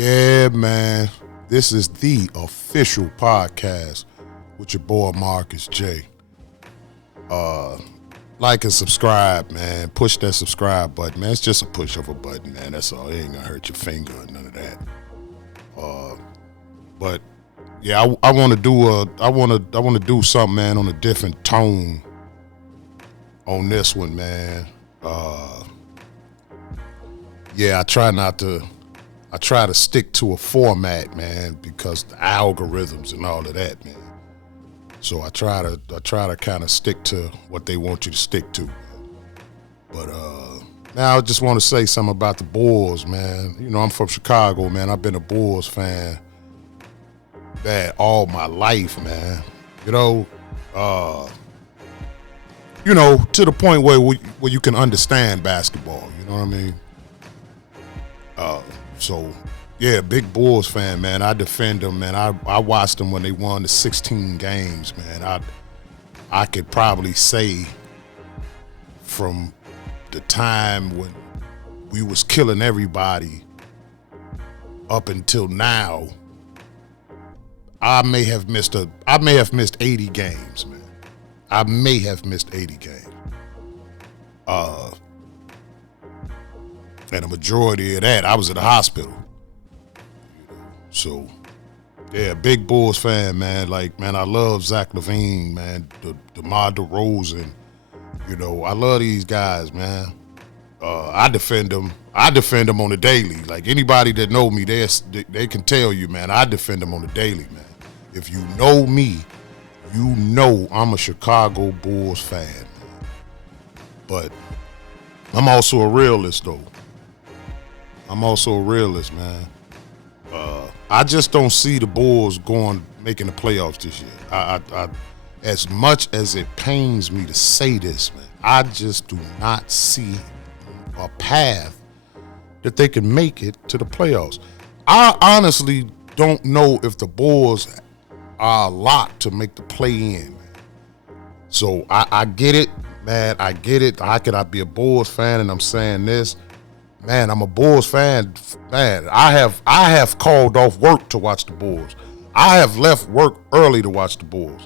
Yeah, man. This is the official podcast with your boy Marcus J. Like and subscribe, man. Push that subscribe button, man. It's just a push of a button, man. That's all. It ain't gonna hurt your finger or none of that. But yeah, I want to do something, man, on a different tone on this one, man. Yeah, I try to stick to a format, man, because the algorithms and all of that, man. So I try to kind of stick to what they want you to stick to. But now I just want to say something about the Bulls, man. You know, I'm from Chicago, man. I've been a Bulls fan all my life, man. You know, to the point where you can understand basketball. You know what I mean? So, yeah, big Bulls fan, man. I defend them, man. I watched them when they won the 16 games, man. I could probably say from the time when we was killing everybody up until now, I may have missed 80 games, man. I may have missed 80 games. And a majority of that, I was at the hospital. So, yeah, big Bulls fan, man. Like, man, I love Zach LaVine, man. DeMar DeRozan. You know, I love these guys, man. I defend them. I defend them on the daily. Like, anybody that know me, they can tell you, man, I defend them on the daily, man. If you know me, you know I'm a Chicago Bulls fan, man. But I'm also a realist, though. I'm also a realist, man. I just don't see the Bulls making the playoffs this year. I as much as it pains me to say this, man, I just do not see a path that they can make it to the playoffs. I honestly don't know if the Bulls are a lot to make the play-in, man. So I get it, man. I get it. How could I be a Bulls fan and I'm saying this? Man, I'm a Bulls fan. Man, I have called off work to watch the Bulls. I have left work early to watch the Bulls.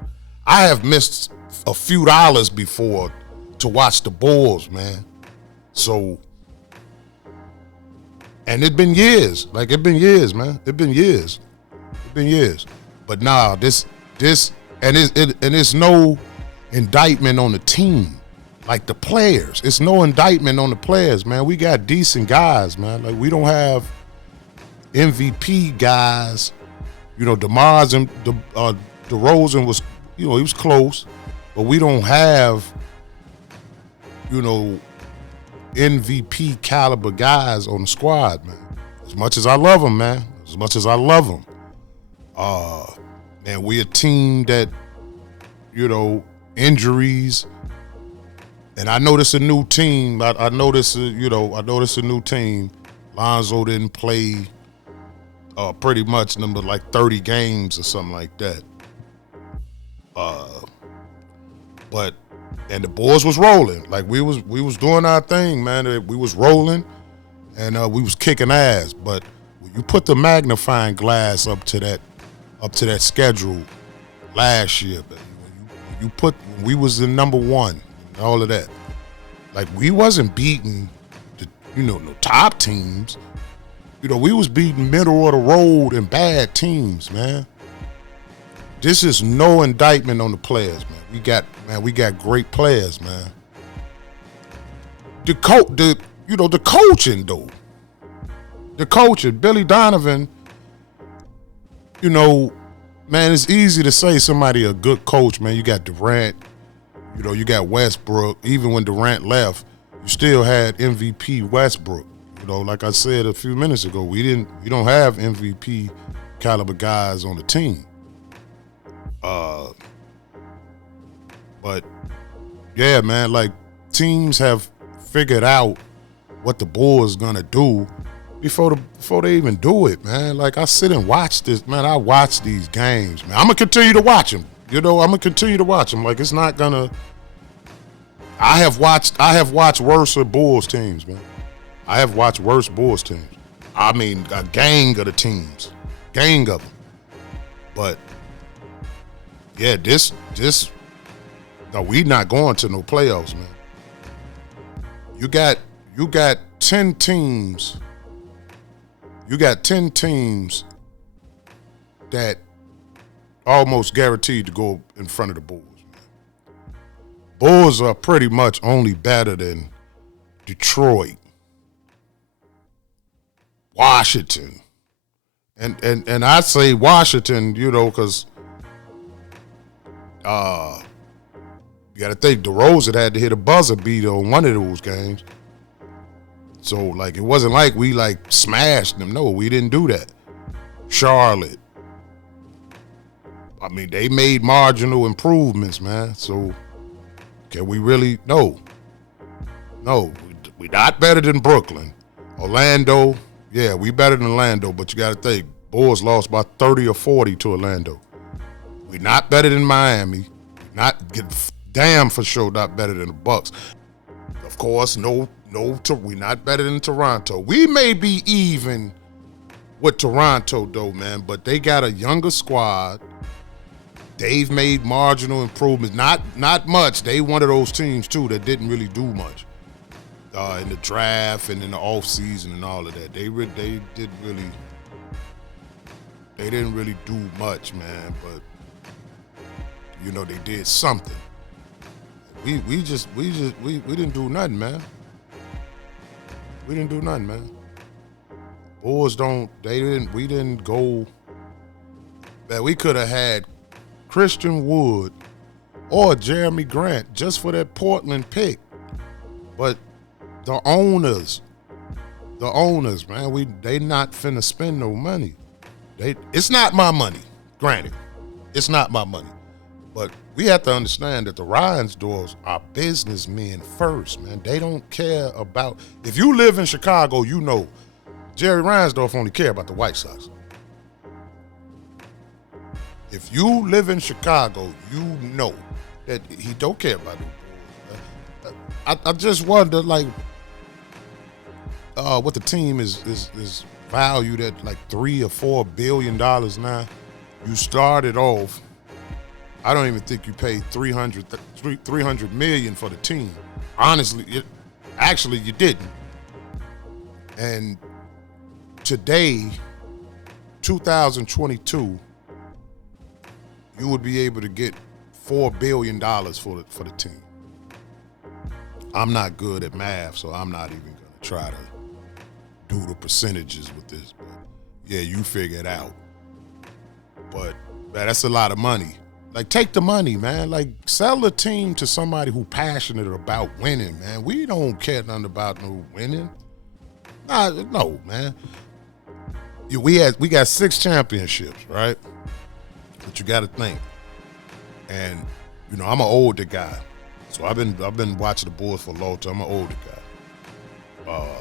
I have missed a few dollars before to watch the Bulls, man. So, and it's been years. Like, it's been years, man. It's been years. But nah, this and it's no indictment on the team. Like the players, it's no indictment on the players, man. We got decent guys, man. Like, we don't have MVP guys. You know, DeMar and DeRozan was, you know, he was close, but we don't have, you know, MVP caliber guys on the squad, man. As much as I love them, man. Man, we a team that, you know, injuries. And I know this a new team. I know this a new team. Lonzo didn't play pretty much number like 30 games or something like that. But the Bulls was rolling. Like, we was doing our thing, man. We was rolling and we was kicking ass. But when you put the magnifying glass up to that schedule last year, man, when we was in number one. All of that. Like, we wasn't beating no top teams. You know, we was beating middle of the road and bad teams, man. This is no indictment on the players, man. We got great players, man. The coaching, though. The coaching, Billy Donovan, you know, man, it's easy to say somebody a good coach, man. You got Durant. You know, you got Westbrook. Even when Durant left, you still had MVP Westbrook. You know, like I said a few minutes ago, you don't have MVP caliber guys on the team. But yeah, man, like, teams have figured out what the Bulls gonna do before they even do it, man. Like, I sit and watch this, man. I watch these games, man. I'm gonna continue to watch them. You know, I'm gonna continue to watch them. Like, it's not gonna. I have watched worse Bulls teams, man. I have watched worse Bulls teams. I mean, a gang of the teams, gang of them. But yeah, no, we not going to no playoffs, man. You got 10 teams. You got 10 teams that almost guaranteed to go in front of the Bulls. Man. Bulls are pretty much only better than Detroit, Washington, and I say Washington, you know, because you got to think DeRozan had to hit a buzzer beater on one of those games. So like it wasn't like we like smashed them. No, we didn't do that. Charlotte. I mean, they made marginal improvements, man. So can we really? No, we not better than Brooklyn. Orlando, yeah, we better than Orlando, but you got to think, Bulls lost by 30 or 40 to Orlando. We not better than Miami. Not damn for sure not better than the Bucks. Of course, no, we not better than Toronto. We may be even with Toronto though, man, but they got a younger squad. They've made marginal improvements, not much. They one of those teams too that didn't really do much in the draft and in the off season and all of that. They didn't really do much, man. But you know they did something. We didn't do nothing, man. We didn't do nothing, man. Bulls we didn't go. Man, we could have had Christian Wood or Jeremy Grant just for that Portland pick. But the owners, man, they not finna spend no money. It's not my money, granted. It's not my money. But we have to understand that the Reinsdorfs are businessmen first, man. They don't care about, if you live in Chicago, you know Jerry Reinsdorf only care about the White Sox. If you live in Chicago, you know that he don't care about the Bulls. I just wonder, like, what the team is valued at, like $3 or $4 billion now. You started off. I don't even think you paid $300 million for the team. Honestly, you didn't. And today, 2022, you would be able to get $4 billion for the team. I'm not good at math, so I'm not even going to try to do the percentages with this. But yeah, you figure it out. But man, that's a lot of money. Like, take the money, man. Like, sell the team to somebody who passionate about winning, man. We don't care nothing about no winning. No, man. Yeah, we got 6 championships, right? But you got to think. And you know, I'm an older guy, so I've been watching the Bulls for a long time. I'm an older guy.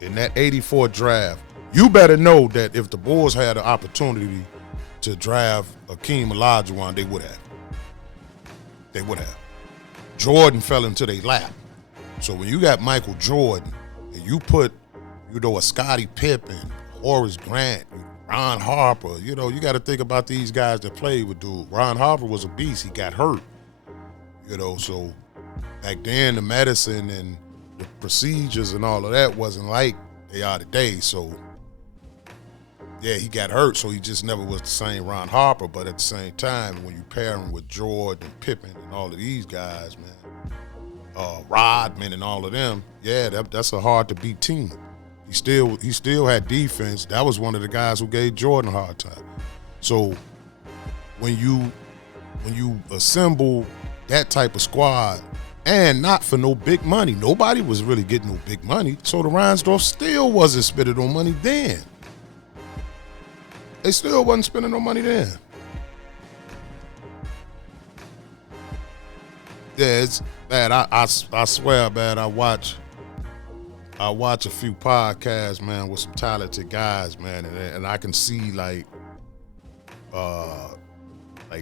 In that '84 draft, you better know that if the Bulls had an opportunity to draft Akeem Olajuwon, they would have. They would have. Jordan fell into their lap. So when you got Michael Jordan and you put, you know, a Scottie Pippen, Horace Grant, Ron Harper, you know, you got to think about these guys that played with dude. Ron Harper was a beast. He got hurt. You know, so back then the medicine and the procedures and all of that wasn't like they are today. So yeah, he got hurt, so he just never was the same Ron Harper. But at the same time, when you pair him with Jordan and Pippen and all of these guys, man, Rodman and all of them, yeah, that's a hard to beat team. He still had defense. That was one of the guys who gave Jordan a hard time. So when you assemble that type of squad, and not for no big money, nobody was really getting no big money. So the Reinsdorf still wasn't spending no money then. They still wasn't spending no money then. Yeah, it's bad. I swear, man. I watch a few podcasts, man, with some talented guys, man, and I can see like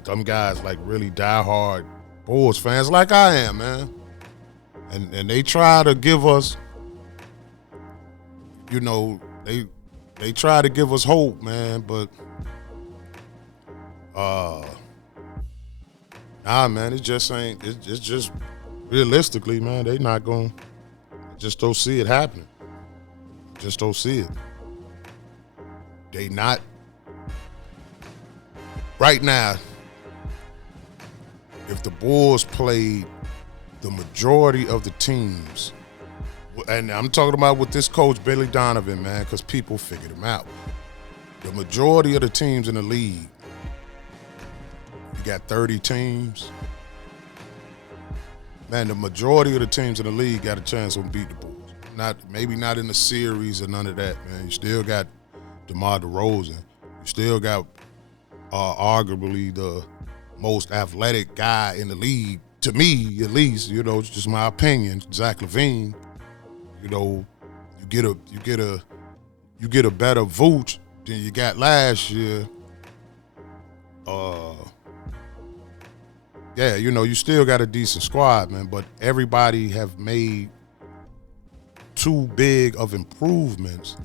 them guys like really diehard Bulls fans, like I am, man, and they try to give us, you know, they they try to give us hope, man, but nah, man, it just ain't. It's just realistically, man, they not going. Just don't see it happening. Just don't see it. They not right now. If the Bulls played the majority of the teams, and I'm talking about with this coach Billy Donovan, man, because people figured him out. The majority of the teams in the league, you got 30 teams. Man, the majority of the teams in the league got a chance to beat the Bulls. Maybe not in the series or none of that, man. You still got DeMar DeRozan. You still got arguably the most athletic guy in the league, to me at least. You know, it's just my opinion. Zach LaVine. You know, you get a better Vooch than you got last year. Yeah, you know, you still got a decent squad, man, but everybody have made too big of improvements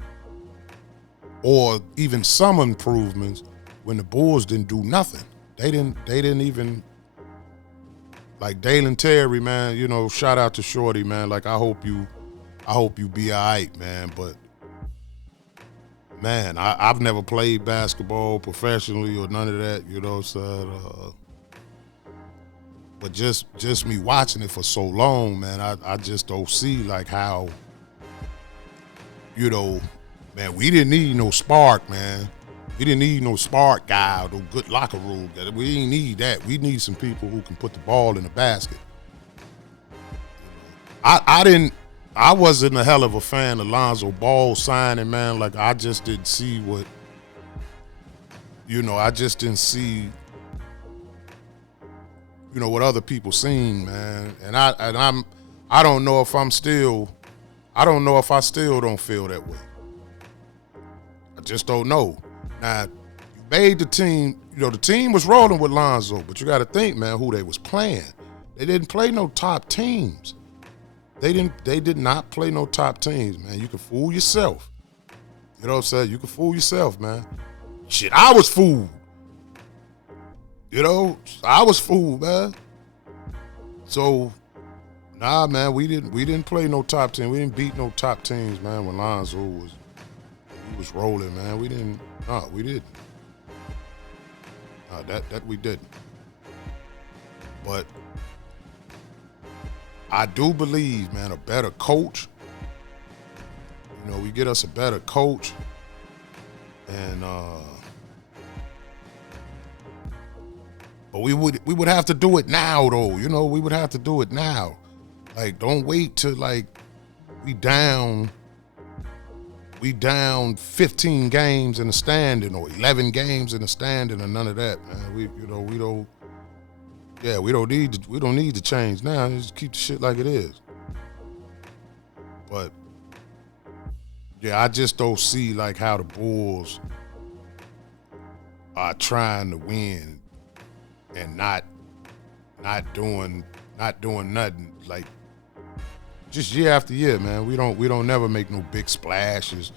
or even some improvements when the Bulls didn't do nothing. They didn't even, like Dalen Terry, man, you know, shout out to Shorty, man. Like I hope you be all right, man. But man, I've never played basketball professionally or none of that, you know, so but just me watching it for so long, man, I just don't see like how, you know, man, we didn't need no spark, man. We didn't need no spark guy or no good locker room. We didn't need that. We need some people who can put the ball in the basket. I wasn't a hell of a fan of Lonzo Ball signing, man. Like I just didn't see what, you know, I just didn't see, you know, what other people seen, man. And I don't know if I still don't feel that way. I just don't know. Now, you made the team, you know, the team was rolling with Lonzo, but you got to think, man, who they was playing. They didn't play no top teams. They did not play no top teams, man. You can fool yourself. You know what I'm saying? You can fool yourself, man. Shit, I was fooled. You know, I was fooled, man. So, nah, man, we didn't play no top team. We didn't beat no top teams, man, when Lonzo was rolling, man. We didn't. That we didn't. But I do believe, man, a better coach. You know, we get us a better coach, and but we would have to do it now, though. You know, we would have to do it now. Like, don't wait till like we down 15 games in the standing or 11 games in the standing or none of that, man. We don't need to change now. Just keep the shit like it is. But yeah, I just don't see like how the Bulls are trying to win and not doing nothing, like just year after year, man. We don't never make no big splashes.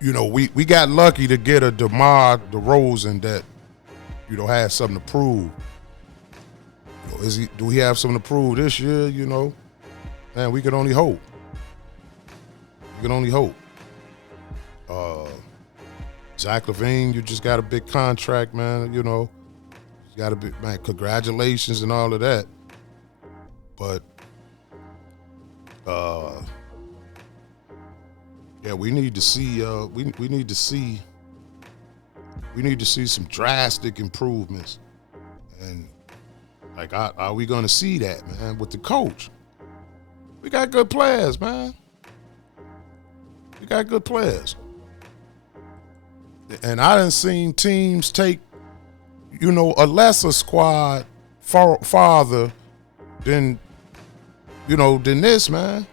You know, we got lucky to get a DeMar DeRozan that, you know, has something to prove. You know, do he have something to prove this year? You know, man, we can only hope. Zach LaVine, you just got a big contract, man. You know, you got a big, man. Congratulations and all of that. But yeah, we need to see. We need to see. We need to see some drastic improvements, and like, are we going to see that, man? With the coach, we got good players, man. We got good players, and I done seen teams take, you know, a lesser squad farther than, you know, than this, man.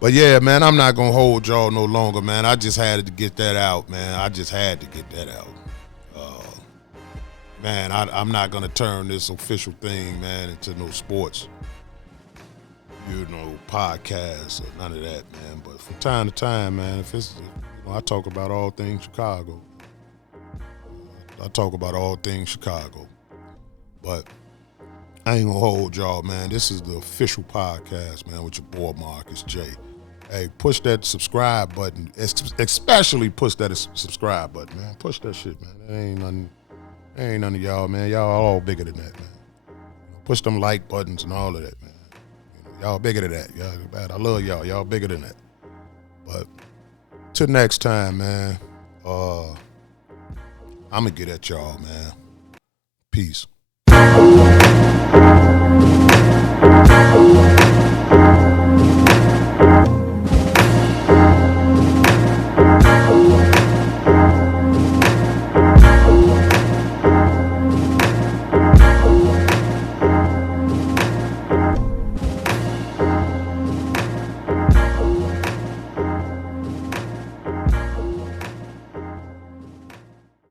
But yeah, man, I'm not gonna hold y'all no longer, man. I just had to get that out, man. I just had to get that out. Man, I'm not gonna turn this official thing, man, into no sports podcasts or none of that, man. But from time to time, man, if it's, I talk about all things Chicago. I talk about all things Chicago. But I ain't gonna hold y'all, man. This is the official podcast, man, with your boy Marcus J. Hey, push that subscribe button. Especially push that subscribe button, man. Push that shit, man. That ain't none of y'all, man. Y'all all bigger than that, man. Push them like buttons and all of that, man. Y'all bigger than that. Y'all bad. I love y'all. Y'all bigger than that. But till next time, man. I'ma get at y'all, man. Peace.